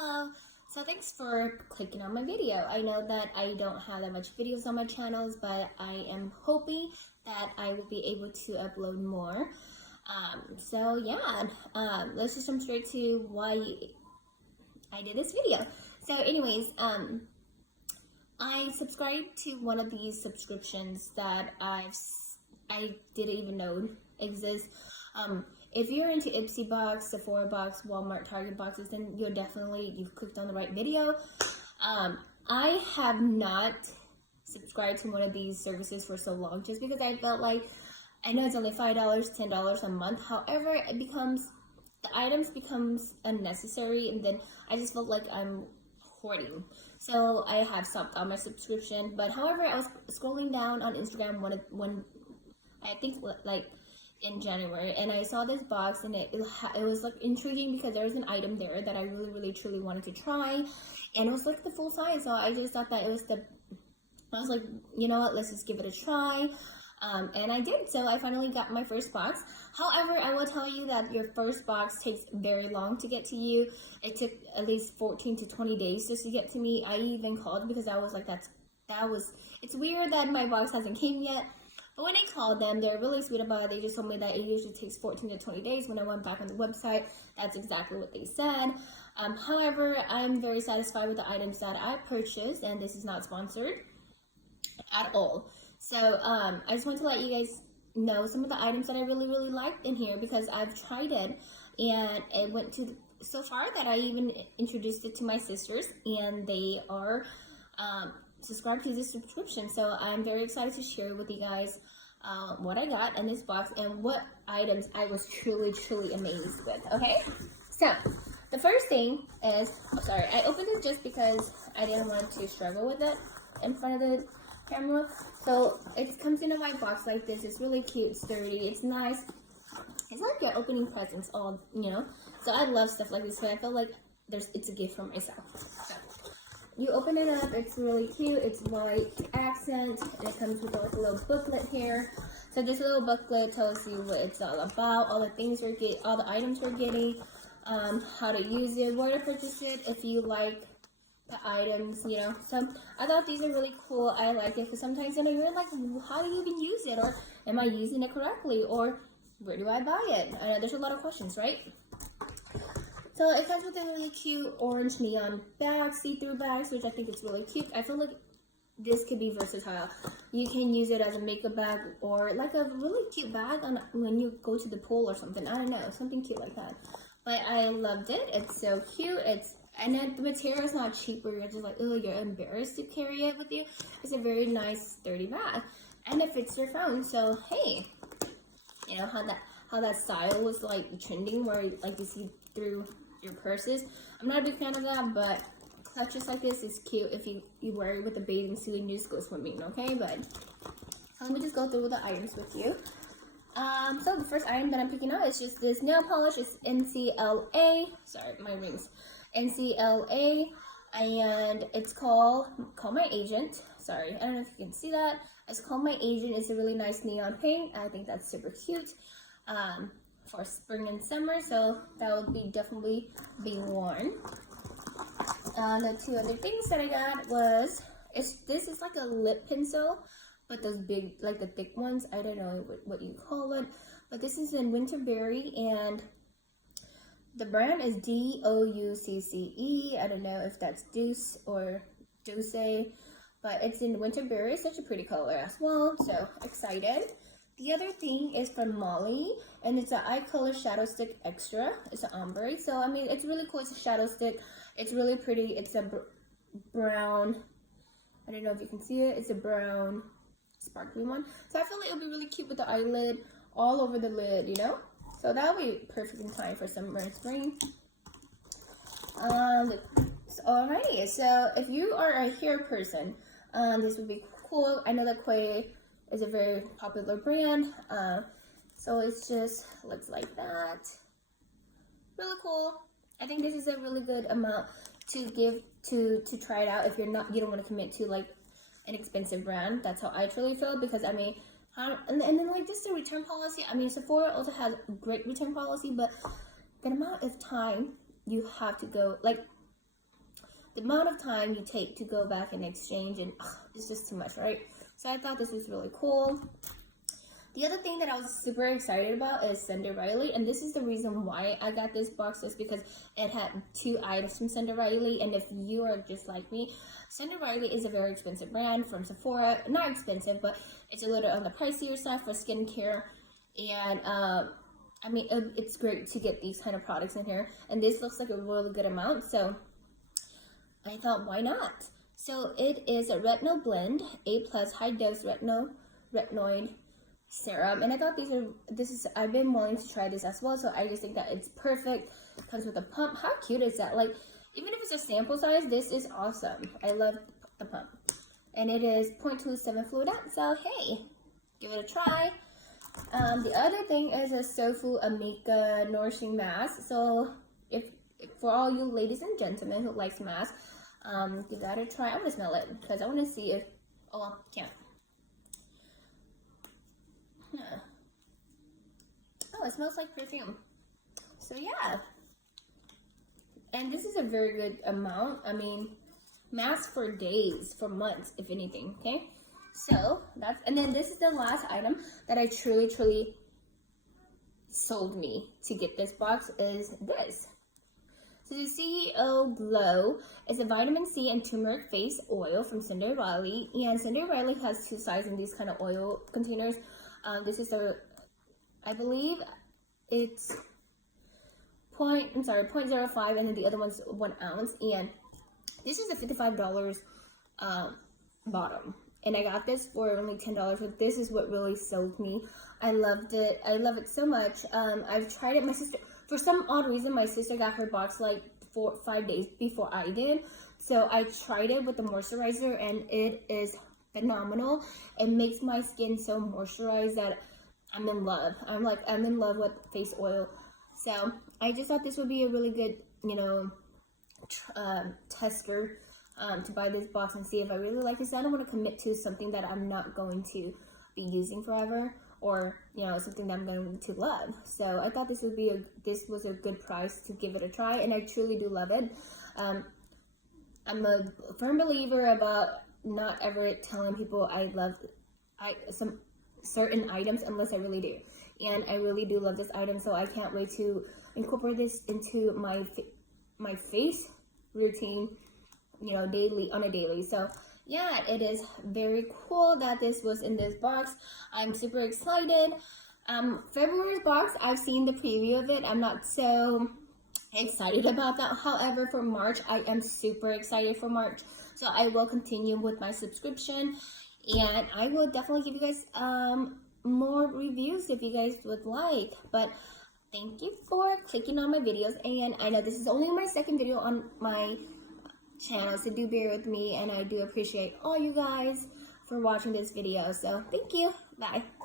Hello! So thanks for clicking on my video. I know that I don't have that much videos on my channels, but I am hoping that I will be able to upload more. Let's just jump straight to why I did this video. So anyways, I subscribed to one of these subscriptions that I didn't even know exists. If you're into Ipsy box, Sephora box, Walmart, Target boxes, then you've clicked on the right video. I have not subscribed to one of these services for so long just because I felt like, I know it's only $5, $10 a month. However, the items becomes unnecessary, and then I just felt like I'm hoarding. So I have stopped on my subscription. But however, I was scrolling down on Instagram when I think like in January, and I saw this box, and it was like intriguing because there was an item there that I really truly wanted to try, and it was like the full size. So I just thought that I was like, you know what, let's just give it a try. And I did. So I finally got my first box. However, I will tell you that your first box takes very long to get to you. It took at least 14 to 20 days just to get to me. I even called because I was like, it's weird that my box hasn't came yet. But when I called them, they're really sweet about it. They just told me that it usually takes 14 to 20 days. When I went back on the website, that's exactly what they said. However, I'm very satisfied with the items that I purchased, and this is not sponsored at all. So I just want to let you guys know some of the items that I really liked in here, because I've tried it, and it went to so far that I even introduced it to my sisters, and they are subscribe to this subscription. So I'm very excited to share with you guys what I got in this box and what items I was truly amazed with. Okay, so the first thing is, I opened it just because I didn't want to struggle with it in front of the camera. So it comes in a white box like this. It's really cute, sturdy, it's nice. It's like you're opening presents, all, you know. So I love stuff like this, but I feel like it's a gift for myself. So you open it up, it's really cute, it's white accent, and it comes with like a little booklet here. So this little booklet tells you what it's all about, all the things we're getting, all the items we're getting, how to use it, where to purchase it, if you like the items, you know. So I thought these are really cool. I like it because sometimes, you know, you're like, how do you even use it, or am I using it correctly, or where do I buy it? I know there's a lot of questions, right? So it comes with a really cute orange neon bag, see-through bags, which I think is really cute. I feel like this could be versatile. You can use it as a makeup bag, or like a really cute bag when you go to the pool or something. I don't know, something cute like that. But I loved it. It's so cute. And the material is not cheap where you're just like, oh, you're embarrassed to carry it with you. It's a very nice, sturdy bag, and it fits your phone. So hey, you know how that style was like trending, where like you see through your purses. I'm not a big fan of that, but clutches like this is cute if you wear it with a bathing suit and you just go swimming, okay? But let me just go through the items with you. So the first item that I'm picking out is just this nail polish. It's NCLA. Sorry, my rings. NCLA, and it's called Call My Agent. Sorry, I don't know if you can see that. It's Call My Agent. It's a really nice neon pink. I think that's super cute. For spring and summer, so that would definitely be worn. The two other things that I got was, this is like a lip pencil, but those big, like the thick ones, I don't know what you call it, but this is in Winterberry, and the brand is DOUCCE. I don't know if that's douce or doucce, but it's in Winterberry. It's such a pretty color as well, so excited. The other thing is from Molly, and it's an eye color shadow stick extra. It's an ombre, so I mean, it's really cool. It's a shadow stick. It's really pretty. It's a brown, I don't know if you can see it. It's a brown sparkly one. So I feel like it'll be really cute with the eyelid all over the lid, you know. So that'll be perfect in time for summer and spring. Alrighty, so if you are a hair person, this would be cool. I know that Quai is a very popular brand, so it's just looks like that. Really cool. I think this is a really good amount to give to try it out if you don't want to commit to like an expensive brand. That's how I truly feel, because I mean, and then like just the return policy. I mean, Sephora also has great return policy, but the amount of time you have to go, like the amount of time you take to go back and exchange, and it's just too much, right? So I thought this was really cool. The other thing that I was super excited about is Sundayriley, and this is the reason why I got this box, is because it had 2 items from Sundayriley. And if you are just like me, Sundayriley is a very expensive brand from Sephora. Not expensive, but it's a little on the pricier side for skincare. And I mean, it's great to get these kind of products in here, and this looks like a really good amount, so I thought, why not? So it is a retinol blend, A+ high dose retinoid serum, and I thought I've been wanting to try this as well, so I just think that it's perfect. It comes with a pump. How cute is that? Like, even if it's a sample size, this is awesome. I love the pump, and it is 0.27 fluid ounce, so hey, give it a try. The other thing is a Sofu Amika nourishing mask. So if for all you ladies and gentlemen who likes masks, give that a try. I'm gonna smell it because I want to see if, oh well, can't. Oh, it smells like perfume. So yeah, and this is a very good amount. I mean, masks for days, for months, if anything. Okay. So that's, and then this is the last item that I truly sold me to get this box, is this. So the CEO Glow is a vitamin C and turmeric face oil from Sundayriley, and Sundayriley has 2 sizes in these kind of oil containers. This is I believe it's 0.05, and then the other one's 1 ounce, and this is a $55 bottom. And I got this for only $10, but this is what really sold me. I loved it. I love it so much. I've tried it. My sister, for some odd reason, my sister got her box like 4-5 days before I did. So I tried it with the moisturizer, and it is phenomenal. It makes my skin so moisturized that I'm in love. I'm in love with face oil. So I just thought this would be a really good, tester. To buy this box and see if I really like this. I don't want to commit to something that I'm not going to be using forever, or something that I'm going to love. So I thought this was a good price to give it a try, and I truly do love it. I'm a firm believer about not ever telling people I love some certain items unless I really do, and I really do love this item. So I can't wait to incorporate this into my face routine, daily, on a daily. So yeah, it is very cool that this was in this box. I'm super excited. February's box, I've seen the preview of it. I'm not so excited about that. However, for March, I am super excited for March. So I will continue with my subscription, and I will definitely give you guys more reviews if you guys would like. But thank you for clicking on my videos, and I know this is only my second video on my channel, so do bear with me, and I do appreciate all you guys for watching this video. So thank you. Bye.